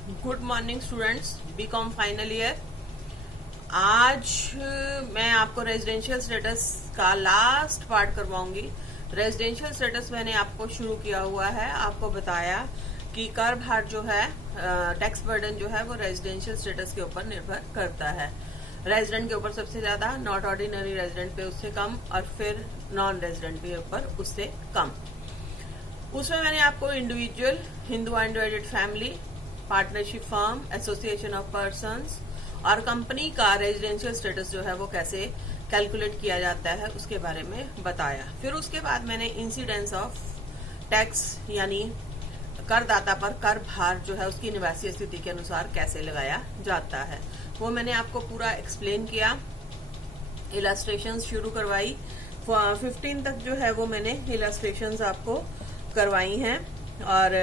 Good morning students, BCom final year. आज मैं आपको रेजिडेंशियल स्टेटस का लास्ट पार्ट करवाऊंगी। रेजिडेंशियल स्टेटस मैंने आपको शुरू किया हुआ है, आपको बताया कि कर भार जो है, टैक्स बर्डन जो है वो रेजिडेंशियल स्टेटस के ऊपर निर्भर करता है। रेजिडेंट के ऊपर सबसे ज्यादा, नॉट ऑर्डिनरी रेजिडेंट पे उससे कम, और फिर नॉन रेजिडेंट के ऊपर उससे कम। उसमें मैंने आपको individual, Hindu undivided family, partnership firm, association of persons और कंपनी का रेजिडेंशियल स्टेटस जो है वो कैसे कैलकुलेट किया जाता है उसके बारे में बताया। फिर उसके बाद मैंने इंसिडेंस ऑफ टैक्स यानी करदाता पर कर भार जो है उसकी निवासी स्थिति के अनुसार कैसे लगाया जाता है वो मैंने आपको पूरा एक्सप्लेन किया। इलस्ट्रेशंस शुरू करवाई, 15 तक जो है वो मैंने इलस्ट्रेशंस आपको करवाई हैं, और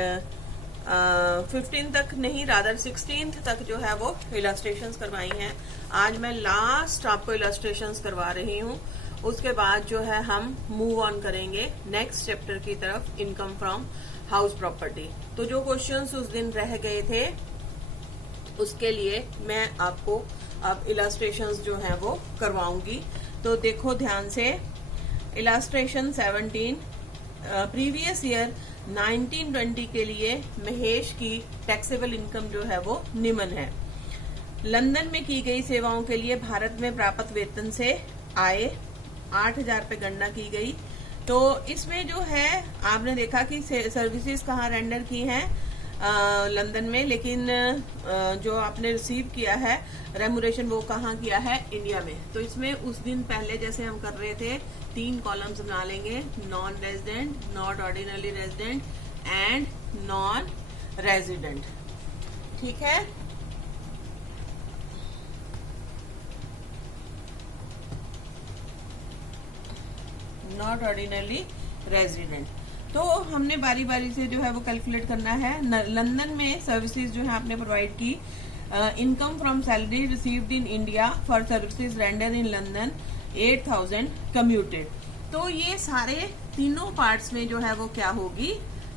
15 तक नहीं, रादर 16 तक जो है वो इलस्ट्रेशंस करवाई हैं। आज मैं लास्ट आपको इलस्ट्रेशंस करवा रही हूँ। उसके बाद जो है हम मूव ऑन करेंगे नेक्स्ट चैप्टर की तरफ, इनकम फ्रॉम हाउस प्रॉपर्टी। तो जो क्वेश्चंस उस दिन रह गए थे उसके लिए मैं आपको अब इलस्ट्रेशंस जो है वो करवाऊंगी। तो देखो ध्यान से, इलस्ट्रेशन 17, प्रीवियस ईयर 1920 के लिए महेश की टैक्सेबल इनकम जो है वो निम्न है। लंदन में की गई सेवाओं के लिए भारत में प्राप्त वेतन से आय 8,000 पे गणना की गई। तो इसमें जो है आपने देखा कि सर्विसेज कहाँ रेंडर की हैं, लंदन में, लेकिन जो आपने रिसीव किया है रेमुरेशन वो कहाँ किया है, इंडिया में। तो इसमें उस दिन पहले जैसे हम कर रहे थे 3 कॉलम्स बना लेंगे, non resident, not ordinary resident and non resident. ठीक है, नॉट ऑर्डिनरी रेजिडेंट। तो हमने बारी बारी से जो है वो कैलकुलेट करना है। लंदन में सर्विसेज जो है आपने प्रोवाइड की, income from salary received in India for services render in London 8,000 commuted. तो ये सारे तीनों पार्ट्स में जो है वो क्या होगी,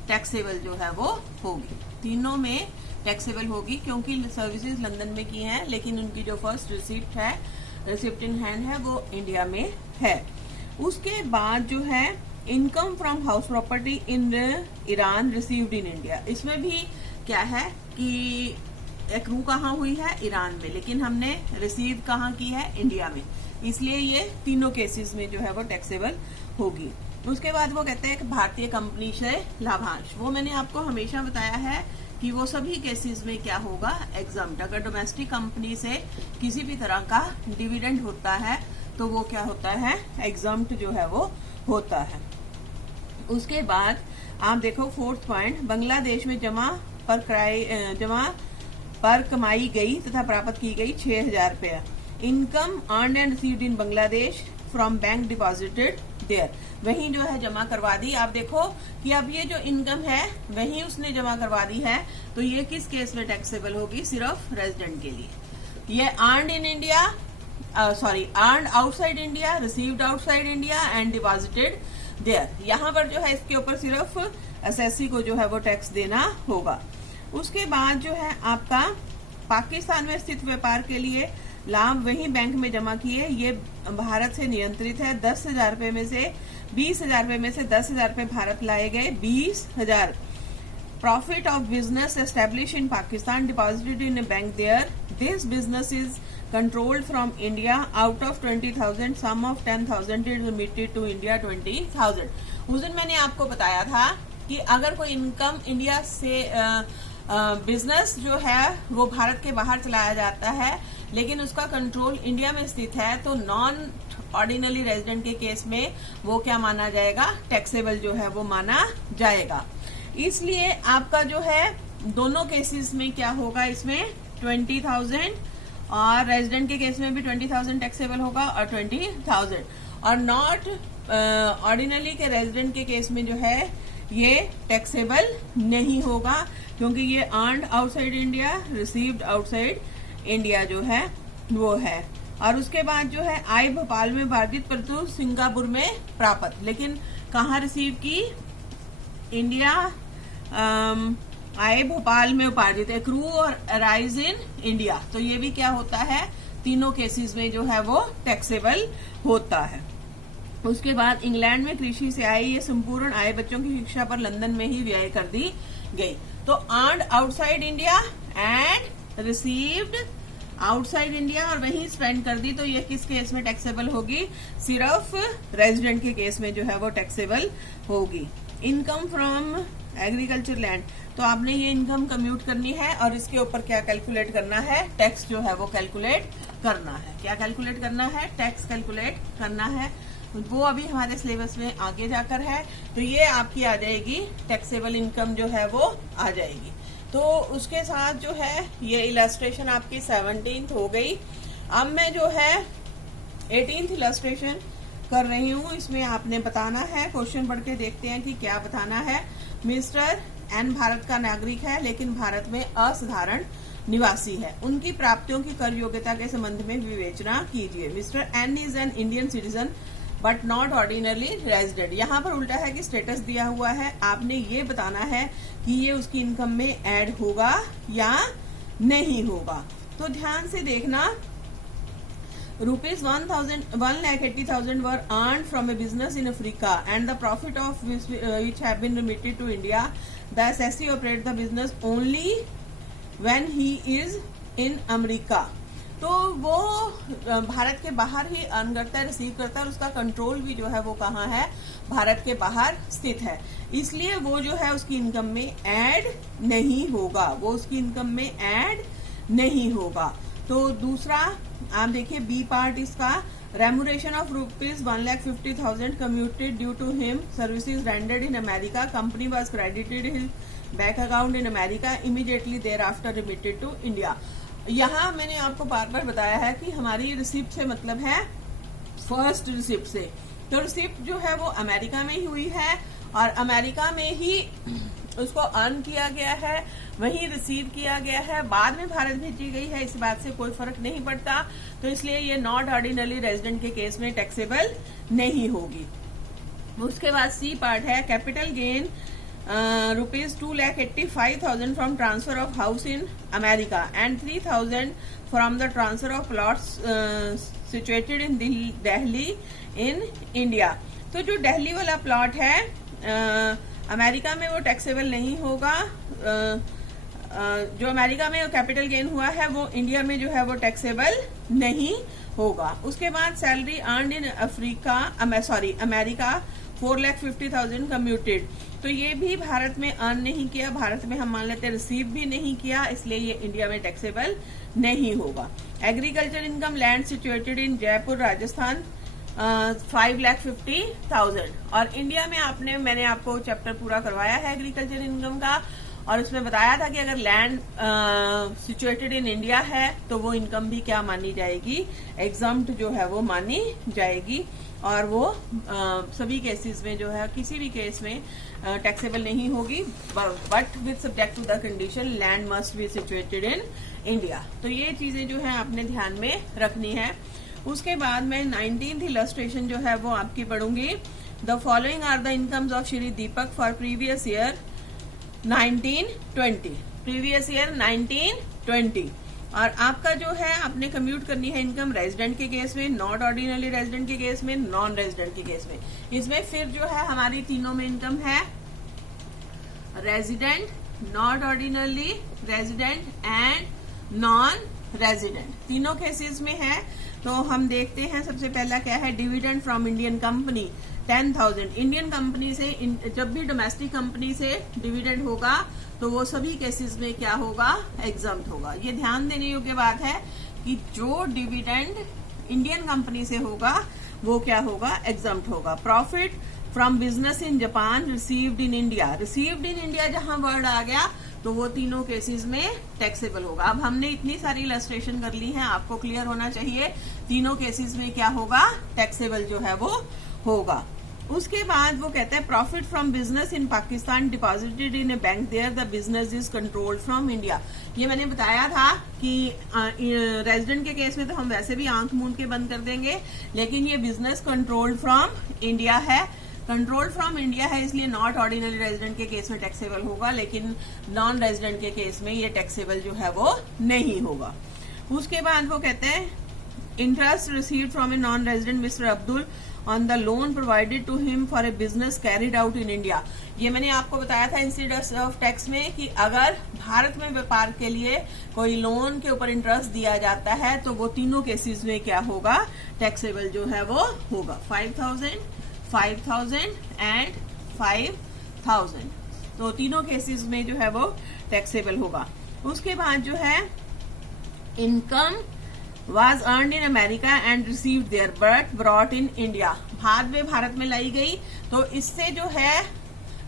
टैक्सेबल जो है वो होगी, तीनों में टैक्सेबल होगी, क्योंकि सर्विसेज लंदन में की हैं लेकिन उनकी जो फर्स्ट रिसिप्ट है, रिसिप्ट इन हैंड है, वो इंडिया में है। उसके बाद जो है income from house property in Iran received in India. इसमें भी क्या है कि एक्रू कहाँ हुई है, ईरान में, लेकिन हमने रिसीव कहाँ की है, इंडिया में, इसलिए ये तीनों केसेस में जो है वो टैक्सेबल होगी। उसके बाद वो कहते हैं कि भारतीय कंपनी से लाभांश, वो मैंने आपको हमेशा बताया है कि वो सभी केसेस में क्या होगा, एग्जम्प्ट। अगर डोमेस्टिक कंपनी से किसी भी तरह का डिविडेंड होता है तो वो क्या होता है, एग्जम्प्ट जो है वो होता है। उसके बाद आप देखो 4th पॉइंट, बांग्लादेश में जमा पर कमाई गई तथा प्राप्त की गई 6,000 रुपया। Income earned and received in Bangladesh from bank deposited there, वहीं जो है जमा करवा दी। आप देखो कि अब ये जो इनकम है वहीं उसने जमा करवा दी है, तो ये किस केस में टैक्सेबल होगी, सिर्फ रेजिडेंट के लिए। ये earned in India, earned outside India, received outside India and deposited there, यहाँ पर जो है इसके ऊपर सिर्फ एसएससी को जो है वो टैक्स देना होगा। उसके बाद जो है आपका पाकिस्तान में स्थित व्यापार के लिए लाभ वही बैंक में जमा किए, ये भारत से नियंत्रित है। 10,000 रुपए में से 20,000 रुपए में से 10,000 रुपए भारत लाए गए, 20,000 profit of business establish in Pakistan deposited in a bank there, this business is controlled from India, out of 20,000 sum of 10,000 is remitted to India 20,000। उस दिन मैंने आपको बताया था कि अगर कोई इनकम इंडिया से बिजनेस जो है वो भारत के बाहर चलाया जाता है लेकिन उसका कंट्रोल इंडिया में स्थित है, तो नॉन ऑर्डिनरी रेजिडेंट के केस में वो क्या माना जाएगा, टैक्सेबल जो है वो माना जाएगा। इसलिए आपका जो है दोनों केसेस में क्या होगा, इसमें 20,000, और रेजिडेंट के केस में भी 20,000 टैक्सेबल होगा और 20,000, और नॉट ऑर्डिनरी के रेजिडेंट के केस में जो है ये टैक्सेबल नहीं होगा, क्योंकि ये earned outside India, received outside India जो है वो है। और उसके बाद जो है आय भोपाल में बाधित परंतु सिंगापुर में प्राप्त, लेकिन कहाँ रिसीव की, इंडिया आय भोपाल में उपार्जित, एक्रू और अराइज इन इंडिया, तो ये भी क्या होता है, तीनों केसेस में जो है वो टैक्सेबल होता है। उसके बाद इंग्लैंड में कृषि से आई ये संपूर्ण आय बच्चों की शिक्षा पर लंदन में ही व्यय कर दी गई। तो earned outside India and received outside India, और वहीं स्पेंड कर दी, तो ये किस केस में टैक्सेबल होगी, सिर्फ रेजिडेंट के केस में जो है वो टैक्सेबल होगी। इनकम फ्रॉम एग्रीकल्चर लैंड, तो आपने ये इनकम कम्यूट करनी है और इसके ऊपर क्या कैलकुलेट करना है, टैक्स जो है वो कैलकुलेट करना है। क्या कैलकुलेट करना है, टैक्स कैलकुलेट करना है। वो अभी हमारे सिलेबस में आगे जाकर है, तो ये आपकी आ जाएगी, टैक्सेबल इनकम जो है वो आ जाएगी। तो उसके साथ जो है ये इलस्ट्रेशन आपकी 17th हो गई। अब मैं जो है 18th इलस्ट्रेशन कर रही हूँ। इसमें आपने बताना है, क्वेश्चन पढ़ के देखते हैं कि क्या बताना है। मिस्टर एन भारत का नागरिक है लेकिन भारत में असाधारण निवासी है, उनकी प्राप्तियों की कर योग्यता के संबंध में विवेचना कीजिए। Mister N is an Indian citizen but not ordinarily resident, यहाँ पर उल्टा है कि स्टेटस दिया हुआ है, आपने ये बताना है कि ये उसकी इनकम में ऐड होगा या नहीं होगा। तो ध्यान से देखना, ₹1,80,000 were earned from a business in Africa and the profit of which have been remitted to India. The assessee operates the business only when he is in America. तो वो भारत के बाहर ही अर्न करता है, रिसीव करता है, और उसका कंट्रोल भी जो है वो कहाँ है, भारत के बाहर स्थित है, इसलिए वो जो है उसकी इनकम में ऐड नहीं होगा, वो उसकी इनकम में ऐड नहीं होगा। तो दूसरा आप देखिए बी पार्ट इसका, remuneration of ₹1,50,000 commuted due to him services rendered in America, company was credited his bank account in America immediately thereafter remitted to India. यहाँ मैंने आपको बार बार बताया है कि हमारी रिसिप्ट से मतलब है फर्स्ट रिसिप्ट से, तो रिसिप्ट जो है वो अमेरिका में ही हुई है और अमेरिका में ही उसको अर्न किया गया है, वहीं रिसीव किया गया है, बाद में भारत भेजी गई है, इस बात से कोई फर्क नहीं पड़ता, तो इसलिए ये नॉट ऑर्डिनरी रेजिडेंट के केस में टैक्सेबल नहीं होगी। उसके बाद सी पार्ट है, capital gain ₹2,85,000 from transfer of house in America and 3,000 from the transfer of plots situated in Delhi in India। तो जो दिल्ली वाला प्लॉट है अमेरिका में वो टैक्सेबल नहीं होगा, जो अमेरिका में कैपिटल गेन हुआ है वो इंडिया में जो है वो टैक्सेबल नहीं होगा। उसके बाद salary earned in America 4,50,000 commuted, तो ये भी भारत में अर्न नहीं किया, भारत में हम मान लेते रिसीव भी नहीं किया, इसलिए ये इंडिया में टैक्सेबल नहीं होगा। Agriculture income land situated in Jaipur Rajasthan 5,50,000, और इंडिया में मैंने आपको चैप्टर पूरा करवाया है एग्रीकल्चर इनकम का, और उसमें बताया था कि अगर लैंड सिचुएटेड इन इंडिया है तो वो इनकम भी क्या मानी जाएगी, एग्जम्प्ट जो है वो मानी जाएगी, और वो सभी केसेस में जो है किसी भी केस में टैक्सेबल नहीं होगी, but with subject to the condition land must be situated in India. तो ये चीजें जो है आपने ध्यान में रखनी है। उसके बाद मैं 19th इलस्ट्रेशन जो है वो आपकी पढ़ूंगी। The following are the incomes of Shri Deepak for previous year 1920, previous year 1920, और आपका जो है आपने कम्यूट करनी है इनकम रेजिडेंट के केस में, नॉट ऑर्डिनरी रेजिडेंट के केस में, नॉन रेजिडेंट के केस में। इसमें फिर जो है हमारी तीनों में इनकम है resident, not ordinary resident and non resident, तीनों केसेस में है। तो हम देखते हैं सबसे पहला क्या है, dividend from Indian company 10,000, Indian company से जब भी डोमेस्टिक कंपनी से डिविडेंड होगा तो वो सभी केसेस में क्या होगा, एग्जम्प्ट होगा। ये ध्यान देने योग्य बात है कि जो डिविडेंड इंडियन कंपनी से होगा वो क्या होगा, एग्जम्प्ट होगा। Profit from business in Japan received in India, received in India जहां वर्ड आ गया तो वो तीनों केसेस में टैक्सेबल होगा। अब हमने इतनी सारी इलस्ट्रेशन कर ली है, आपको क्लियर होना चाहिए तीनों केसेस में क्या होगा, टैक्सेबल जो है वो होगा। उसके बाद वो कहते हैं profit from business in Pakistan deposited in a bank there the business is controlled from India. ये मैंने बताया था कि रेजिडेंट के केस में तो हम वैसे भी आंख मूंद के बंद कर देंगे, लेकिन ये बिजनेस कंट्रोल्ड फ्रॉम इंडिया है, कंट्रोल फ्रॉम इंडिया है इसलिए नॉट ऑर्डिनरी रेजिडेंट के केस में टैक्सेबल होगा, लेकिन नॉन रेजिडेंट के केस में ये टैक्सेबल जो है वो नहीं होगा। उसके बाद वो कहते हैं interest received from a non resident mister Abdul on the loan provided to him for a business carried out in India. ये मैंने आपको बताया था इंसिडेंस ऑफ टैक्स में कि अगर भारत में व्यापार के लिए कोई लोन के ऊपर इंटरेस्ट दिया जाता है तो वो तीनों केसेस में क्या होगा, टैक्सेबल जो है वो होगा। 5,000, 5,000 एंड 5,000, तो तीनों केसेस में जो है वो टैक्सेबल होगा। उसके बाद जो है income was earned in America and received there but brought in India, बाद में भारत में लाई गई, तो इससे जो है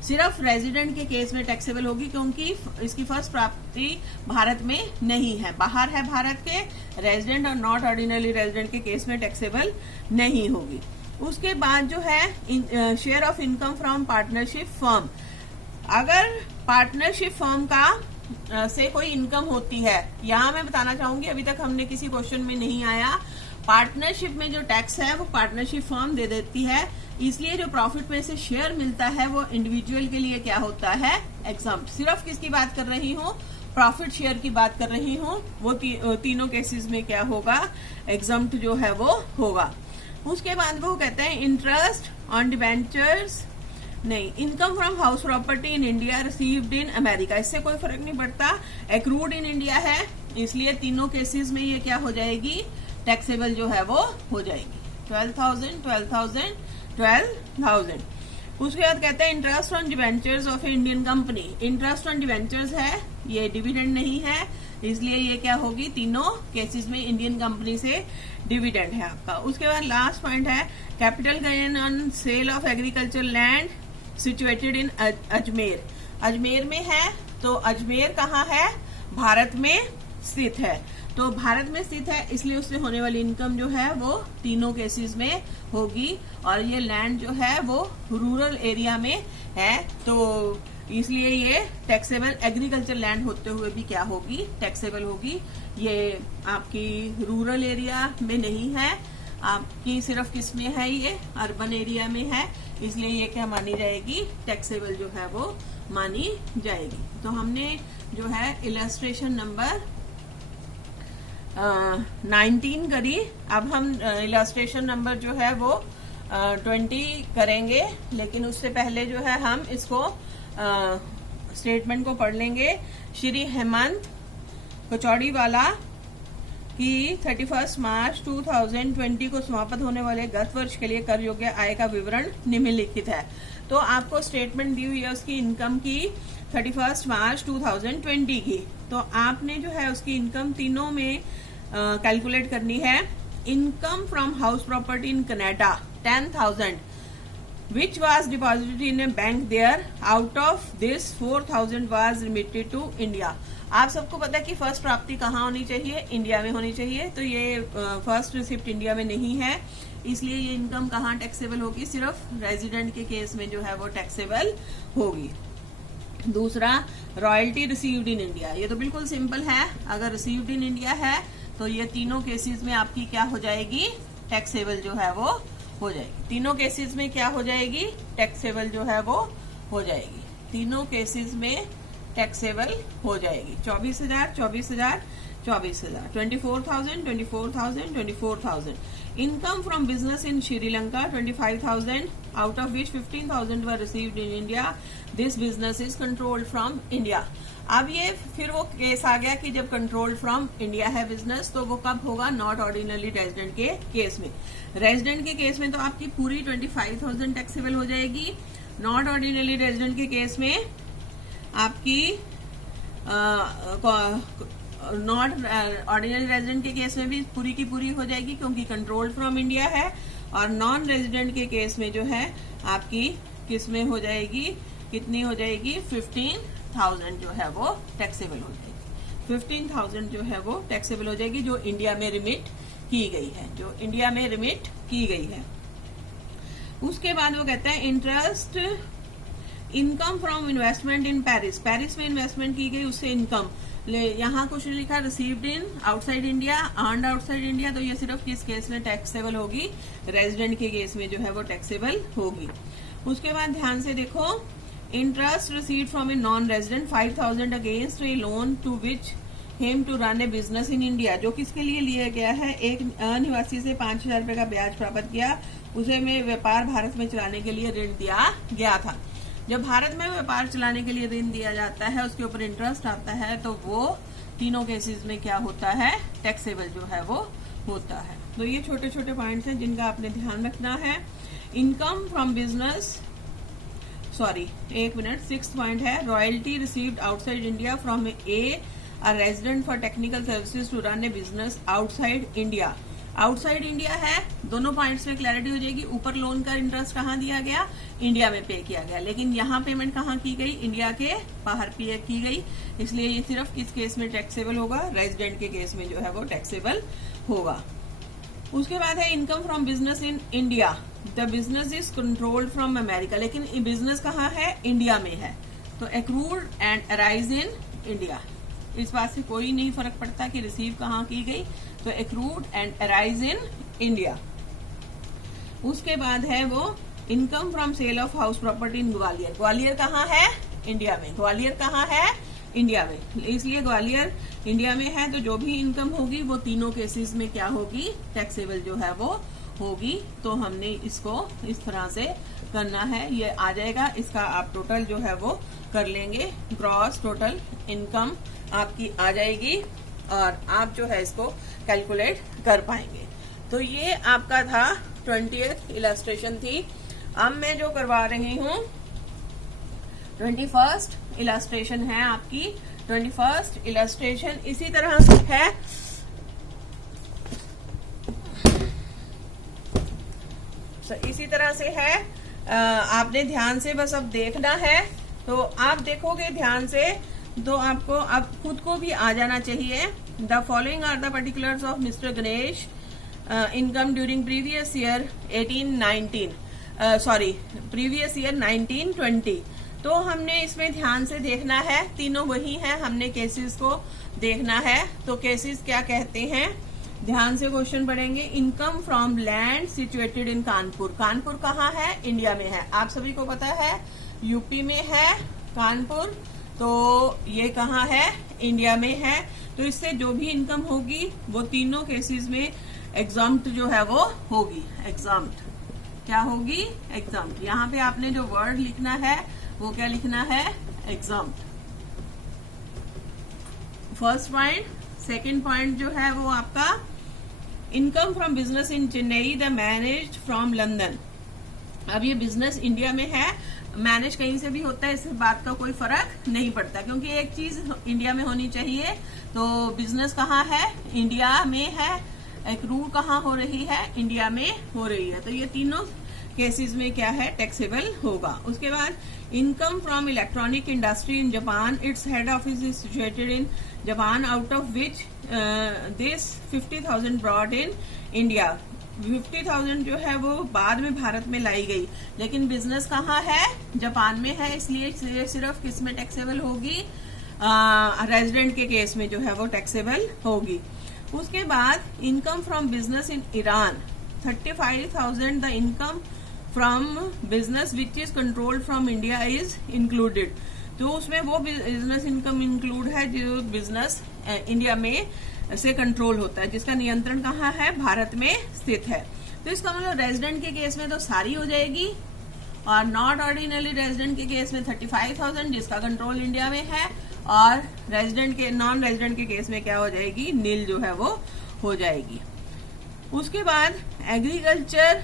सिर्फ रेजिडेंट के केस में टैक्सेबल होगी क्योंकि इसकी फर्स्ट प्राप्ति भारत में नहीं है, बाहर है भारत के। रेजिडेंट और नॉट ऑर्डिनरी रेजिडेंट के केस में टैक्सेबल नहीं होगी। उसके बाद जो है share of income from partnership firm, अगर पार्टनरशिप फर्म का से कोई इनकम होती है, यहाँ मैं बताना चाहूंगी अभी तक हमने किसी क्वेश्चन में नहीं आया, पार्टनरशिप में जो टैक्स है वो पार्टनरशिप फर्म दे देती है, इसलिए जो प्रॉफिट में से शेयर मिलता है वो इंडिविजुअल के लिए क्या होता है, एग्जम्प्ट। सिर्फ किसकी बात कर रही हूँ, प्रॉफिट शेयर की बात कर रही हूँ, वो तीनों केसेस में क्या होगा, एग्जम्प्ट जो है वो होगा। उसके बाद वो कहते हैं इंटरेस्ट ऑन डिबेंचर्स, नहीं, income from house property in India received in America, इससे कोई फर्क नहीं पड़ता, एक्रूड इन इंडिया है, इसलिए तीनों केसेस में ये क्या हो जाएगी, टैक्सेबल जो है वो हो जाएगी। 12,000, 12,000, 12,000। उसके बाद कहते हैं interest on debentures of Indian company, interest on debentures है, ये डिविडेंड नहीं है, इसलिए ये क्या होगी, तीनों केसेस में इंडियन कंपनी से डिविडेंड है आपका। उसके बाद लास्ट पॉइंट है capital gain on sale of agriculture land situated in Ajmer, Ajmer में है, तो अजमेर कहाँ है, भारत में स्थित है, तो भारत में स्थित है इसलिए उससे होने वाली इनकम जो है वो तीनों केसेस में होगी, और ये लैंड जो है वो रूरल एरिया में है, तो इसलिए ये टैक्सेबल एग्रीकल्चर लैंड होते हुए भी क्या होगी, टैक्सेबल होगी। ये आपकी रूरल एरिया में नहीं है, आपकी सिर्फ किस में है, ये अर्बन एरिया में है, इसलिए ये क्या मानी जाएगी, टैक्सेबल जो है वो मानी जाएगी। तो हमने जो है इलस्ट्रेशन नंबर 19 करी, अब हम इलस्ट्रेशन नंबर जो है वो 20 करेंगे, लेकिन उससे पहले जो है हम इसको स्टेटमेंट को पढ़ लेंगे। श्री हेमंत कचौड़ीवाला की 31 मार्च 2020 को समाप्त होने वाले गत वर्ष के लिए कर योग्य आय का विवरण निम्नलिखित है। तो आपको स्टेटमेंट दी हुई है उसकी इनकम की 31 मार्च 2020 की, तो आपने जो है उसकी इनकम तीनों में कैलकुलेट करनी है। Income from house property in Canada 10,000 which was deposited in a bank there, out of this 4,000 was remitted to India। आप सबको पता है कि फर्स्ट प्राप्ति कहाँ होनी चाहिए, इंडिया में होनी चाहिए, तो ये फर्स्ट रिसिप्ट इंडिया में नहीं है, इसलिए ये इनकम कहाँ टैक्सेबल होगी, सिर्फ रेजिडेंट के केस में जो है वो टैक्सेबल होगी। दूसरा रॉयल्टी रिसीव्ड इन इंडिया, ये तो बिल्कुल सिंपल है, अगर रिसीव्ड इन इंडिया है तो ये तीनों केसेस में आपकी क्या हो जाएगी, टैक्सेबल जो है वो हो जाएगी। तीनों केसेस में क्या हो जाएगी, टैक्सेबल जो है वो हो जाएगी, तीनों केसेस में टैक्सेबल हो जाएगी। 24,000, 24,000, 24,000, 24,000, 24,000, 24,000। Income from business in Sri Lanka 25,000, out of which 15,000 were received in India, this business is controlled from India. अब ये फिर वो केस आ गया कि जब कंट्रोल फ्रॉम इंडिया है बिजनेस, तो वो कब होगा, नॉट ऑर्डिनरी रेजिडेंट के केस में। रेजिडेंट के केस में तो आपकी पूरी 25,000 टैक्सेबल हो जाएगी, नॉट ऑर्डिनरी रेजिडेंट के केस में आपकी नॉट ऑर्डिनरी रेजिडेंट के केस में भी पूरी की पूरी हो जाएगी क्योंकि कंट्रोल फ्रॉम इंडिया है, और नॉन रेजिडेंट के केस में जो है आपकी किस में हो जाएगी, कितनी हो जाएगी, 15,000 जो है वो टैक्सेबल हो जाएगी। 15,000 जो है वो टैक्सेबल हो जाएगी जो इंडिया में रिमिट की गई है, जो इंडिया में रिमिट की गई है। उसके बाद वो कहते हैं interest income from investment in Paris, Paris में इन्वेस्टमेंट की गई उससे इनकम, यहाँ कुछ लिखा received in outside India, earned outside India, तो ये सिर्फ किस केस में टैक्सेबल होगी, रेजिडेंट के केस में जो है वो टैक्सेबल होगी। उसके बाद ध्यान से देखो, interest received from a non resident 5,000 against a loan to which him to run a business in India. जो किसके लिए लिया गया है, एक अनिवासी से 5,000 रुपए का ब्याज प्राप्त किया, उसे में व्यापार भारत में चलाने के लिए ऋण दिया गया था। जब भारत में व्यापार चलाने के लिए ऋण दिया जाता है, उसके ऊपर इंटरेस्ट आता है, तो वो तीनों केसेस में क्या होता है, टैक्सेबल जो है वो होता है। तो ये छोटे छोटे पॉइंट्स हैं जिनका आपने ध्यान रखना है। इनकम फ्रॉम बिजनेस, एक मिनट, 6th पॉइंट है, royalty received outside India from a resident for technical services to run a business outside India. Outside India है, दोनों पॉइंट्स में क्लैरिटी हो जाएगी। ऊपर लोन का इंटरेस्ट कहाँ दिया गया, इंडिया में पे किया गया, लेकिन यहाँ पेमेंट कहाँ की गई, इंडिया के बाहर पे की गई, इसलिए ये सिर्फ किस केस में टैक्सेबल होगा, रेजिडेंट के केस में जो है वो टैक्सेबल होगा। उसके बाद है income from business in India, the business is controlled from America, लेकिन बिजनेस कहाँ है, इंडिया में है, तो accrued and arise in India. इस बात से कोई नहीं फर्क पड़ता कि रिसीव कहाँ की गई, तो accrued and arise in India. उसके बाद है वो income from sale of house property in Gwalior. Gwalior कहाँ है, इंडिया में। ग्वालियर कहाँ है, इंडिया में, इसलिए ग्वालियर इंडिया में है, तो जो भी इनकम होगी वो तीनों केसेस में क्या होगी, टैक्सेबल जो है वो होगी। तो हमने इसको इस तरह से करना है, ये आ जाएगा, इसका आप टोटल जो है वो कर लेंगे, ग्रॉस टोटल इनकम आपकी आ जाएगी और आप जो है इसको कैलकुलेट कर पाएंगे। तो ये आपका था 20th इलस्ट्रेशन थी। अब मैं जो करवा रही हूँ 21st इलस्ट्रेशन है आपकी। 21st इलस्ट्रेशन इसी तरह से है, इसी तरह से है, आपने ध्यान से बस अब देखना है। तो आप देखोगे ध्यान से तो आपको अब खुद को भी आ जाना चाहिए। The following are the particulars of mister Ganesh income during previous year 1920। तो हमने इसमें ध्यान से देखना है, तीनों वही हैं, हमने केसेस को देखना है। तो केसेस क्या कहते हैं, ध्यान से क्वेश्चन पढ़ेंगे। Income from land situated in Kanpur. Kanpur कहाँ है, इंडिया में है, आप सभी को पता है, यूपी में है कानपुर, तो ये कहाँ है, इंडिया में है। तो इससे जो भी इनकम होगी वो तीनों केसेस में एग्जाम्प्ट जो है वो होगी। एग्जाम्प्ट क्या होगी, एग्जाम्प्ट। यहाँ पे आपने जो वर्ड लिखना है वो क्या लिखना है, exempt. First point. Second point जो है वो आपका income from business in Chennai the manage from London. अब ये बिजनेस इंडिया में है, मैनेज कहीं से भी होता है, इस बात का कोई फर्क नहीं पड़ता, क्योंकि एक चीज इंडिया में होनी चाहिए। तो बिजनेस कहाँ है, इंडिया में है, एक्रूड कहाँ हो रही है, इंडिया में हो रही है। तो ये तीनों केसेस में क्या है, टैक्सेबल होगा। उसके बाद income from electronic industry in Japan, its head office is situated in Japan, out of which this 50,000 brought in India. 50,000 जो है वो बाद में भारत में लाई गई, लेकिन बिजनेस कहाँ है, जापान में है, इसलिए सिर्फ किस में टैक्सेबल होगी, रेजिडेंट के केस में जो है वो टैक्सेबल होगी। उसके बाद income from business in Iran 35,000, the income from business which is controlled from India is included. तो उसमें वो बिजनेस इनकम इंक्लूड है जो बिजनेस इंडिया में से कंट्रोल होता है, जिसका नियंत्रण कहाँ है, भारत में स्थित है। तो इसका मतलब रेजिडेंट के केस में तो सारी हो जाएगी, और नॉट ऑर्डिनरी रेजिडेंट के केस में 35,000 जिसका कंट्रोल इंडिया में है, और रेजिडेंट के नॉन रेजिडेंट के केस में क्या हो जाएगी, नील जो है वो हो जाएगी। उसके बाद agriculture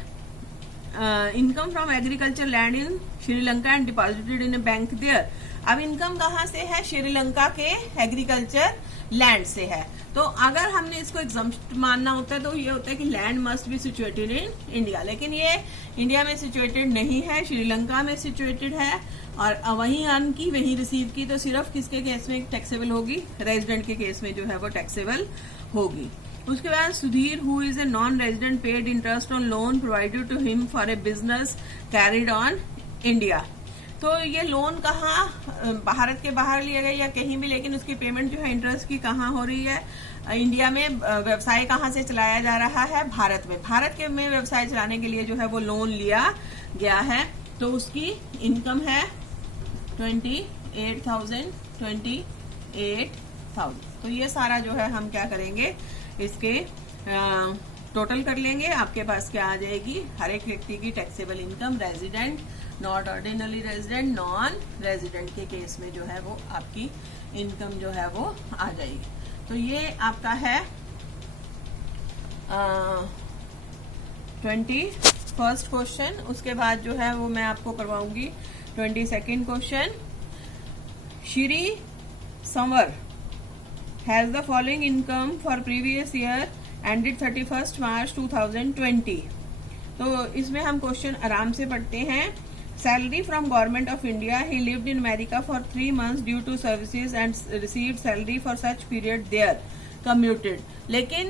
income from agriculture land in Sri Lanka and deposited in a bank there. अब इनकम कहाँ से है, श्रीलंका के एग्रीकल्चर लैंड से है। तो अगर हमने इसको एग्जम्प्ट मानना होता है तो ये होता है कि land must be situated in India, लेकिन ये इंडिया में सिचुएटेड नहीं है, श्रीलंका में सिचुएटेड है, और वहीं अर्न की वहीं रिसीव की, तो सिर्फ किसके केस में टैक्सेबल होगी, रेजिडेंट के केस में जो है वो टैक्सेबल होगी। उसके बाद Sudhir who is a non resident paid interest on loan provided to him for a business carried on India. तो ये लोन कहाँ, भारत के बाहर लिया गया या कहीं भी, लेकिन उसकी पेमेंट जो है इंटरेस्ट की कहाँ हो रही है, इंडिया में। व्यवसाय कहाँ से चलाया जा रहा है, भारत में। भारत के में व्यवसाय चलाने के लिए जो है वो लोन लिया गया है। तो उसकी इनकम है 28,000। तो ये सारा जो है हम क्या करेंगे, इसके टोटल कर लेंगे। आपके पास क्या आ जाएगी, हर एक व्यक्ति की taxable income, resident, not ordinary resident, non resident के केस में जो है वो आपकी इनकम जो है वो आ जाएगी। तो ये आपका है 21st क्वेश्चन। उसके बाद जो है वो मैं आपको करवाऊंगी 22nd question. Shri Sanwar has the following income for previous year ended 31st March 2020। तो इसमें हम क्वेश्चन आराम से पढ़ते हैं। Salary from government of India, he lived in America for 3 months due to services and received salary for such period there commuted. लेकिन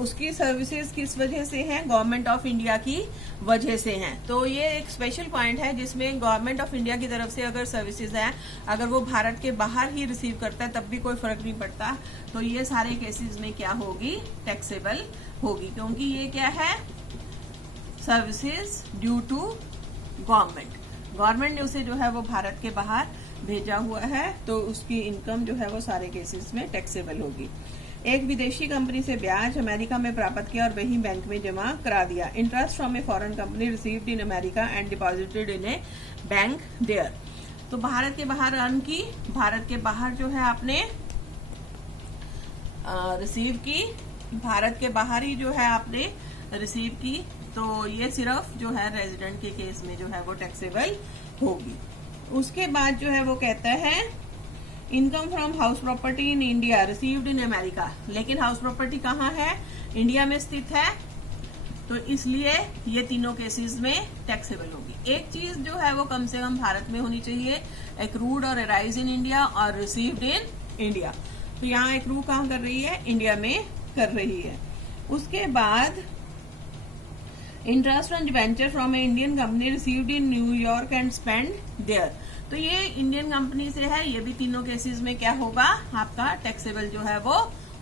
उसकी services किस वजह से हैं, गवर्नमेंट ऑफ इंडिया की वजह से हैं। तो ये एक स्पेशल पॉइंट है जिसमें गवर्नमेंट ऑफ इंडिया की तरफ से अगर सर्विसेज हैं, अगर वो भारत के बाहर ही रिसीव करता है तब भी कोई फर्क नहीं पड़ता। तो ये सारे केसेस में क्या होगी, टैक्सेबल होगी, क्योंकि ये क्या है, सर्विसेज ड्यू टू गवर्नमेंट ने उसे जो है वो भारत के बाहर भेजा हुआ है, तो उसकी इनकम जो है वो सारे केसेस में टैक्सेबल होगी। एक विदेशी कंपनी से ब्याज अमेरिका में प्राप्त किया और वहीं बैंक में जमा करा दिया। Interest from a foreign company received in America and deposited in a bank there. तो भारत के बाहर अर्न की, भारत के बाहर जो है आपने रिसीव की, भारत के बाहर ही जो है आपने रिसीव की। तो ये सिर्फ जो है रेजिडेंट के केस में जो है वो टैक्सेबल होगी। उसके बाद जो है वो कहता है income from house property in India received in America. लेकिन हाउस प्रॉपर्टी कहाँ है, इंडिया में स्थित है, तो इसलिए ये तीनों केसेस में टैक्सेबल होगी। एक चीज जो है वो कम से कम भारत में होनी चाहिए, एक्रूड और अराइज इन इंडिया और रिसीव्ड इन इंडिया। तो यहाँ एक्रू कहाँ कर रही है, इंडिया में कर रही है। उसके बाद interest on debenture from a Indian company received in New York and spend there. तो ये इंडियन कंपनी से है, ये भी तीनों केसेस में क्या होगा, आपका टैक्सेबल जो है वो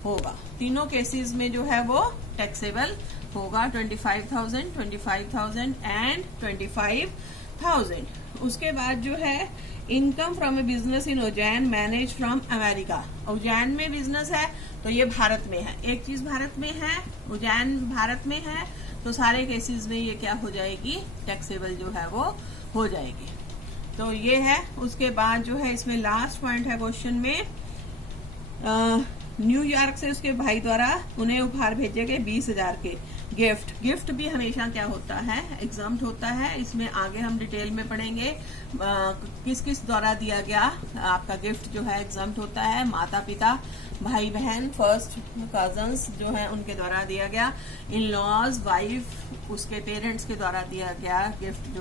होगा। तीनों केसेस में जो है वो टैक्सेबल होगा 25,000, 25,000 एंड 25,000। उसके बाद जो है income from A business in Ujjain manage from America. Ujjain में बिजनेस है तो ये भारत में है, एक चीज भारत में है, उज्जैन भारत में है, तो सारे केसेस में ये क्या हो जाएगी, टैक्सेबल जो है वो हो जाएगी। तो ये है। उसके बाद जो है इसमें लास्ट पॉइंट है क्वेश्चन में, न्यूयॉर्क से उसके भाई द्वारा उन्हें उपहार भेजे गए 20,000 के गिफ्ट भी हमेशा क्या होता है, एग्जाम्प्ट होता है। इसमें आगे हम डिटेल में पढ़ेंगे किस किस द्वारा दिया गया आपका गिफ्ट जो है एग्जाम्प्ट होता है। माता पिता, भाई बहन, फर्स्ट कजन्स जो है उनके द्वारा दिया गया, इन लॉज, वाइफ, उसके पेरेंट्स के द्वारा दिया गया गिफ्ट जो